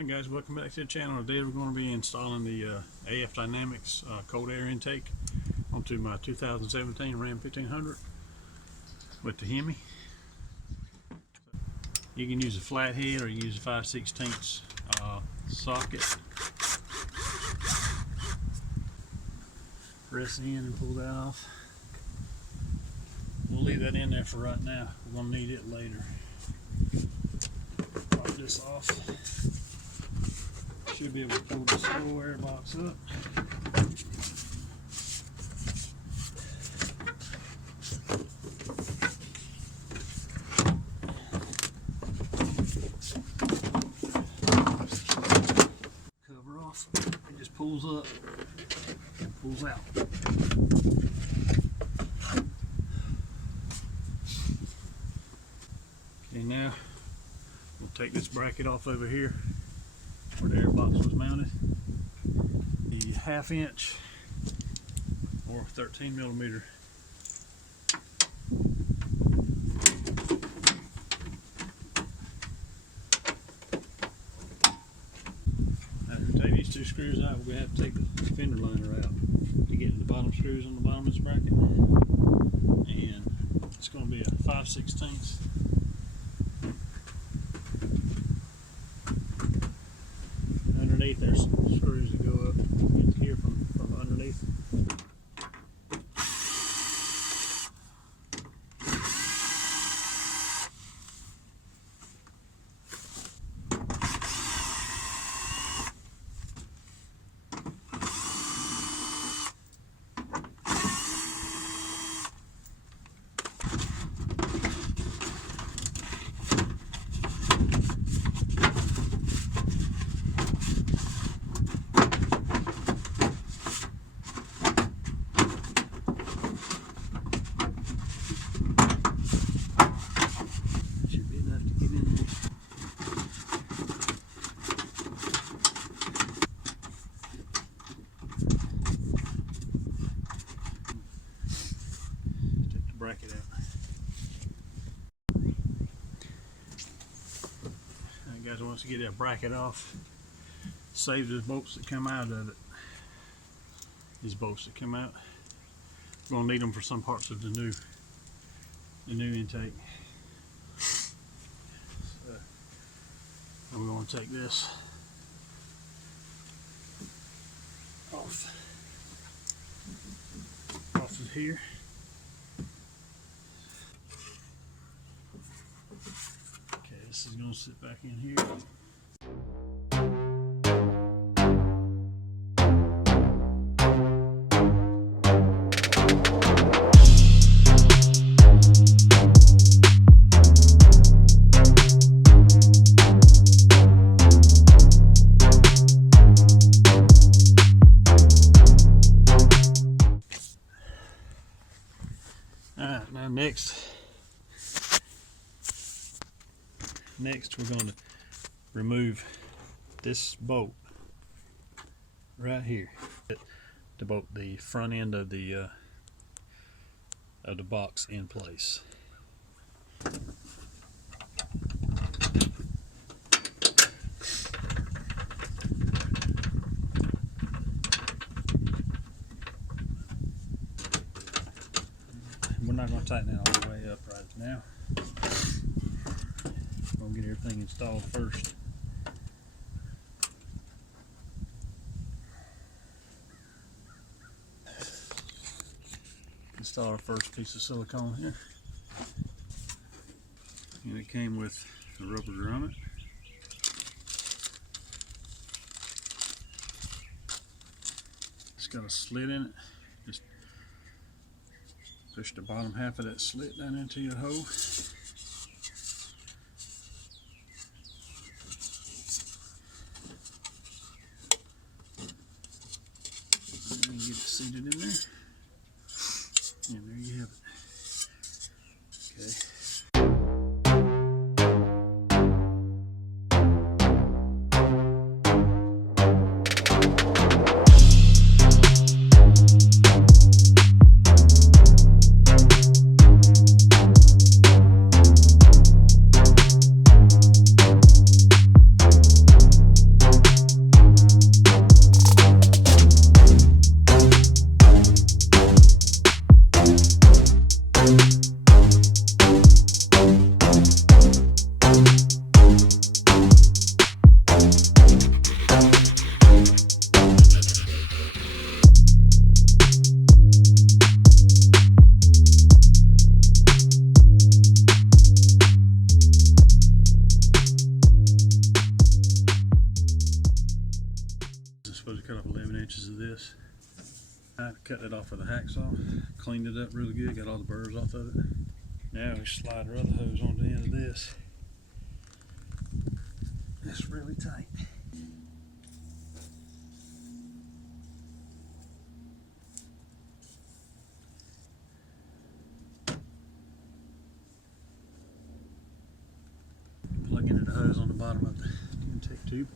Hi guys, welcome back to the channel. Today we're going to be installing the AF Dynamics cold air intake onto my 2017 Ram 1500 with the Hemi. You can use a flathead or you use a 5/16 socket. Press in and pull that off. We'll leave that in there for right now. We're going to need it later. Pop this off. Should be able to pull this whole air box up. Cover off. It just pulls up and pulls out. Okay, now we'll take this bracket off over here where the air box was mounted. The 1/2 inch or 13mm after we take these two screws out, we're going to have to take the fender liner out to get to the bottom screws on the bottom of this bracket, and it's going to be a 5/16. Underneath there's some screws that go up into here from underneath. Bracket out. Alright guys, once you get that bracket off, save those bolts that come out of it. These bolts that come out, we're going to need them for some parts of the new intake. So, we're going to take this off of here. This is going to sit back in here. Alright, now next we're going to remove this bolt right here to bolt the front end of the box in place. We're not going to tighten it all the way up right now. We'll get everything installed first. Install our first piece of silicone here. And it came with a rubber grommet. It's got a slit in it. Just push the bottom half of that slit down into your hole. Get it seated in there, and there you have it. Okay. cut it off with a hacksaw, cleaned it up really good, got all the burrs off of it. Now we slide our other hose on the end of this. It's really tight. Plug into the hose on the bottom of the intake tube.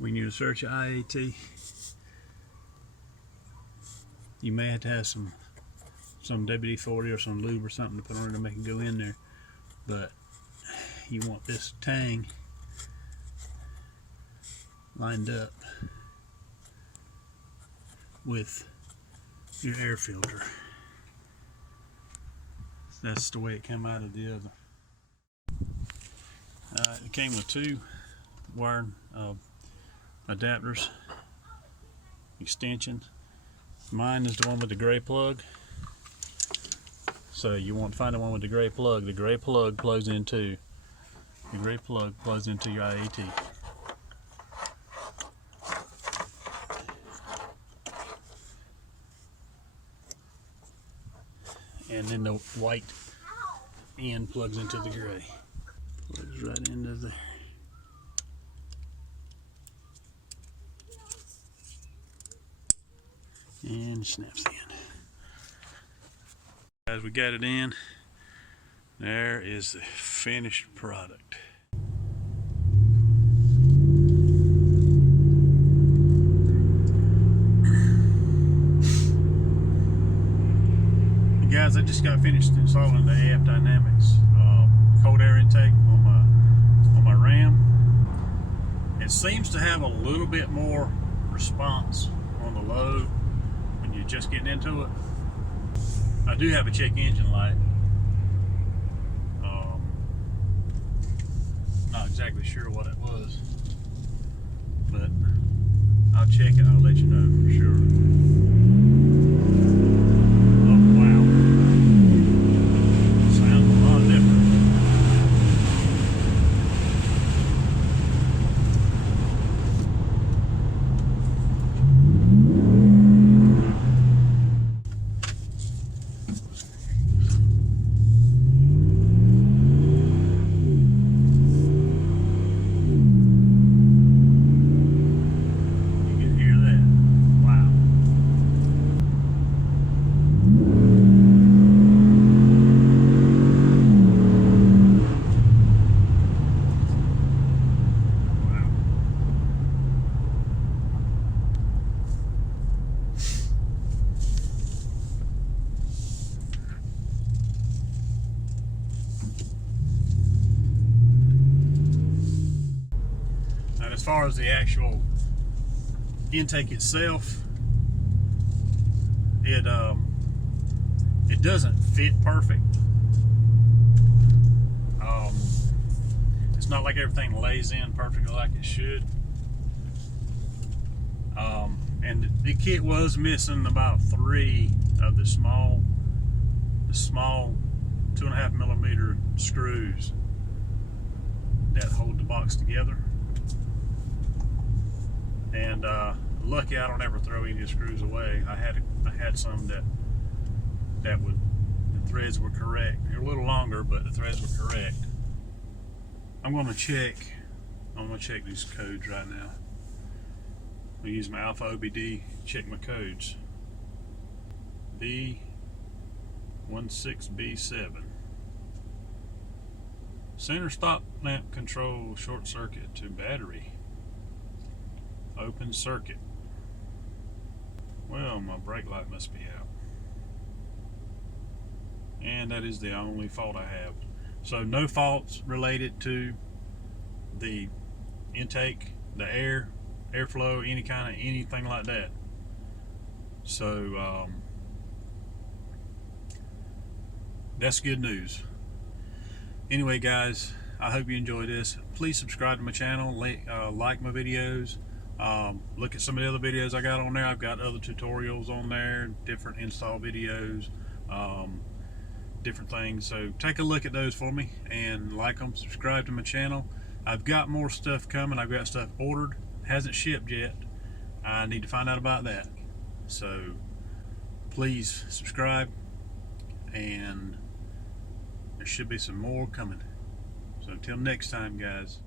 When you search IAT, you may have to have some WD-40 or some lube or something to put on it to make it go in there, but you want this tang lined up with your air filter. That's the way it came out of the other. It came with two wire adapters, extension. Mine is the one with the gray plug. So you want to find the one with the gray plug. The gray plug plugs into your IAT. And then the white end plugs into the gray. Plugs right into there. And snaps in. As we got it in, there is the finished product. And guys, I just got finished installing the AF Dynamics cold air intake on my Ram. It seems to have a little bit more response on the low when you're just getting into it. I do have a check engine light. Not exactly sure what it was, but I'll check it. I'll let you know for sure. Oh wow, sounds a lot different. As far as the actual intake itself, it doesn't fit perfect. It's not like everything lays in perfectly like it should. And the kit was missing about 3 of the small 2.5 millimeter screws that hold the box together. And lucky I don't ever throw any screws away. I had some that the threads were correct. They're a little longer, but the threads were correct. I'm going to check these codes right now. I'm going to use my Alpha OBD, check my codes. B16B7. Center stop lamp control short circuit to battery. Open circuit. Well, my brake light must be out. And that is the only fault I have. So no faults related to the intake, the airflow, anything like that. So that's good news. Anyway, guys, I hope you enjoyed this. Please subscribe to my channel, like my videos. Look at some of the other videos I got on there. I've got other tutorials on there, different install videos, different things. So take a look at those for me and like them. Subscribe to my channel. I've got more stuff coming. I've got stuff ordered, hasn't shipped yet. I need to find out about that. So please subscribe, and there should be some more coming. So until next time, guys.